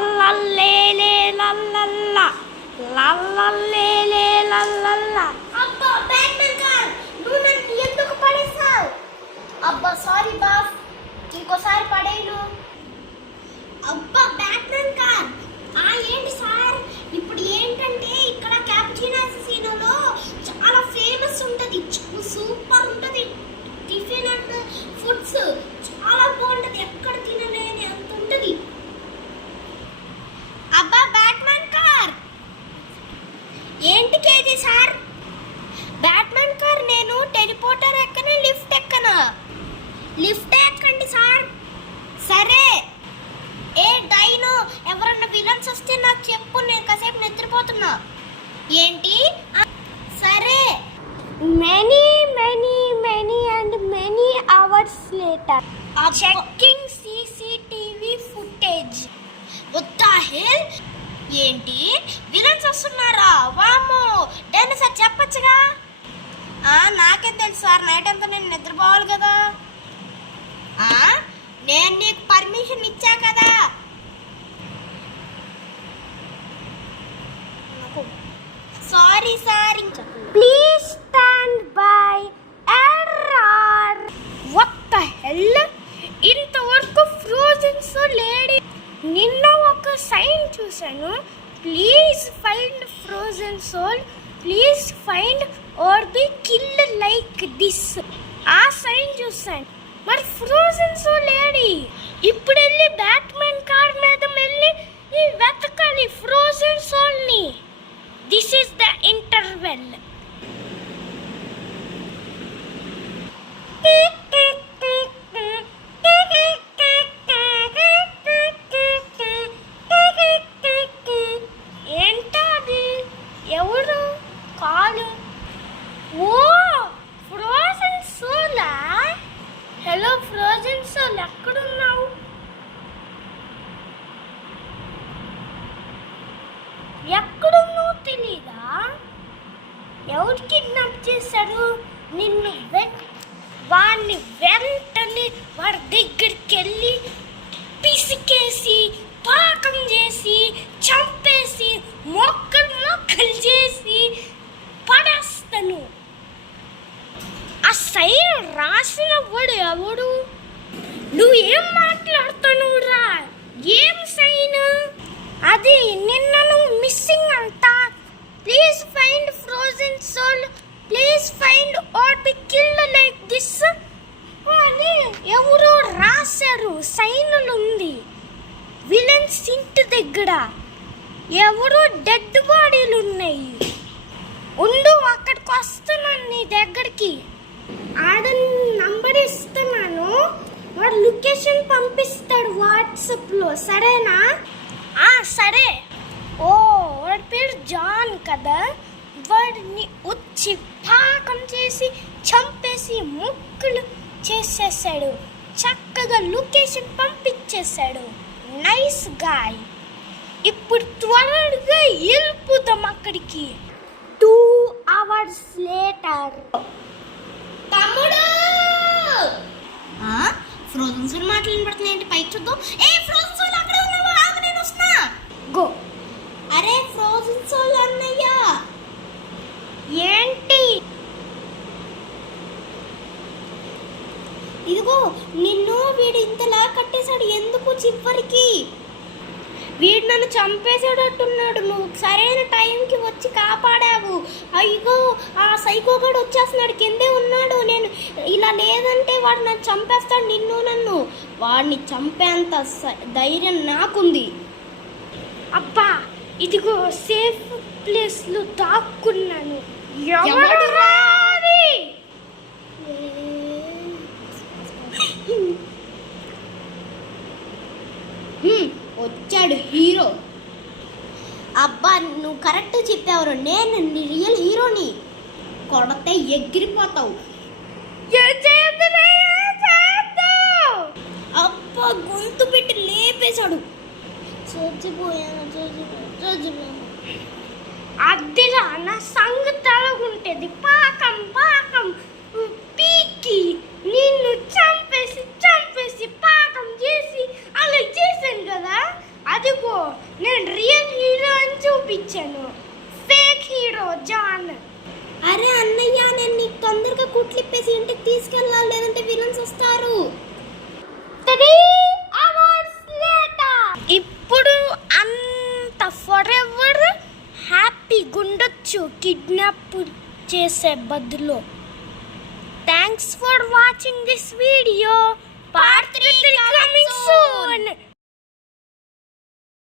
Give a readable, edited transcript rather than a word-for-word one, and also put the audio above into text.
లల్లలేలే లల్లల్ల లల్లలేలే లల్లల్ల. అబ్బా batsmen car, నువ్వు నన్ను ఎందుకు పడేసావు? అబ్బా సారీ బాస్, ఇంకోసారి పడేయను. అబ్బా బ్యాట్మెన్ కార్. ఏంటి సార్, ఇప్పుడు ఏంటంటే ఇక్కడ క్యాపుచినో అసెసినోలో చాలా ఫేమస్ ఉంటుంది, సూపర్ ఉంటుంది. టిఫిన్ అండ్ ఫుడ్స్ చాలా బాగుంటుంది, ఎక్కడ తినలేని అంత ఉంటుంది. అబ్బా బ్యాట్మెన్ కార్. ఏంటి కేజీ సార్? బ్యాట్మెన్ కార్ నేను టెలిపోర్టర్ ఎక్కనా లిఫ్ట్ ఎక్కనా? లిఫ్ట్ ఎక్కండి సార్. సరే. ఏ డైనో, ఎవరన్నా విలన్స్ వస్తే నాకు చెప్పు, నేను కాసేపు నిద్రపోతున్నా. ఏంటి? సరే. Many and many hours later, checking CCTV footage. What the hell? ఏంటి విలన్స్ వస్తున్నారా? వామ్మో, నేను సార్ చెప్పచ్చుగా. నాకేం తెలుసు సార్, నైట్ అంతా నేను నిద్రపోవాలి కదా. నేను నీకు పర్మిషన్ ఇచ్చా కదా. Sorry sir. please stand by error. What the hell? ఇంతవరకు ఫ్రోజన్ సోల్ లేడీ. నిన్న ఒక సైన్ చూశాను, please find frozen soul, please find or be kill like this. ఆ సైన్ చూశాను, మరి ఫ్రోజన్ సోల్ లేడీ. ఇప్పుడు వెళ్ళి బ్యాట్మెన్ కార్ మీద వెళ్ళి వెతకాలి ఫ్రోజన్ సోల్ ని. This is the interval. ఏంటది? ఎవరు కాలు? ఓ ఫ్రోజన్ సోలా. హలో ఫ్రోజన్ సోల్, ఎక్కడున్నావు? ఎక్కడున్నావు తెలీదా? ఎవరు కిడ్నాప్ చేశారు నిన్ను? వాడిని వెంటనే వాడి దగ్గరికి వెళ్ళి పిసికేసి పాకం చేసి చంపేసి మొక్కలు చేసి పడేస్తాను. ఆ సైన్ రాసిన వాడు ఎవడు? నువ్వేం మాట్లాడుతున్నావు రా? ఏం సైన్ అది? నిన్న నువ్వు మిస్సింగ్ అంట. Please find frozen soul, please find or be killed like this అని ఎవరో రాశారు, సైన్లు ఉంది. విలన్స్ ఇంటి దగ్గర ఎవరో డెడ్ బాడీలు ఉన్నాయి. ఉండు, అక్కడికి వస్తున్నాను నీ దగ్గరికి. ఆడ నంబర్ ఇస్తున్నాను, వాడు లొకేషన్ పంపిస్తాడు వాట్సాప్లో, సరేనా? సరే. ఓ వాడి పేరు జాన్ కదా. వాడిని వచ్చి పాకం చేసి చంపేసి ముక్కలు చేసేసాడు, చక్కగా లొకేషన్ పంపించేశాడు. Nice guy. ఇప్పుడు త్వరగా వెళ్ళిపోతాం అక్కడికి. 2 hours later. తమ్ముడు, ఫ్రోజన్ సోల్ మాటలు వినపడుతున్నాయి ఏంటి? పైకి చూద్దాం. ఫ్రోజన్ సోల్ అక్కడ ఉన్నావా? ఆగు, నేను వస్తున్నా. గో. అరే ఫ్రోజన్ సోల్ అన్నయ్య. ఏంటి? ఇదిగో నిన్ను వీడు ఇంతలా కట్టేశాడు ఎందుకు? చివరికి వీడు నన్ను చంపేసేటట్టున్నాడు. నువ్వు సరైన టైంకి వచ్చి కాపాడావు. అయ్యో ఆ సైకోగాడు వచ్చేస్తున్నాడు, కిందే ఉన్నాడు. నేను ఇలా లేదంటే వాడు నన్ను చంపేస్తాడు, నన్ను వాడిని చంపేంత ధైర్యం నాకుంది. అబ్బా, ఇదిగో సేఫ్ ప్లేస్లో దాక్కున్నాను. ఎవడు రాది? వచ్చాడు హీరో. అబ్బా నువ్వు కరెక్ట్ చెప్పావు, నేను రియల్ హీరోని. కొడితే ఎగిరిపోతావు. అబ్బా గొంతు పెట్టి లేపేశాడు. అదిలా నా సంగతి అలాగుంటది. పాకం పాకం పీకి నిన్ను చంపేసి పాకం చేసి అలా చేశాను కదా. అదిగో నేను రియల్ హీరో అని చూపించాను, ఫేక్ హీరో జాన్. అరే అన్నయ్య, నేను నీకు తొందరగా కుట్లిప్పేసి ఇంటికి తీసుకెళ్ళాలి, లేదంటే విలన్స్ వస్తారు. 3 hours later. ఇప్పుడు అంత ఫర్ ఎవర్ హ్యాపీ గుండొచ్చు కిడ్నాప్ చేసే బదులు. Thanks for watching this video. Part 3 coming soon.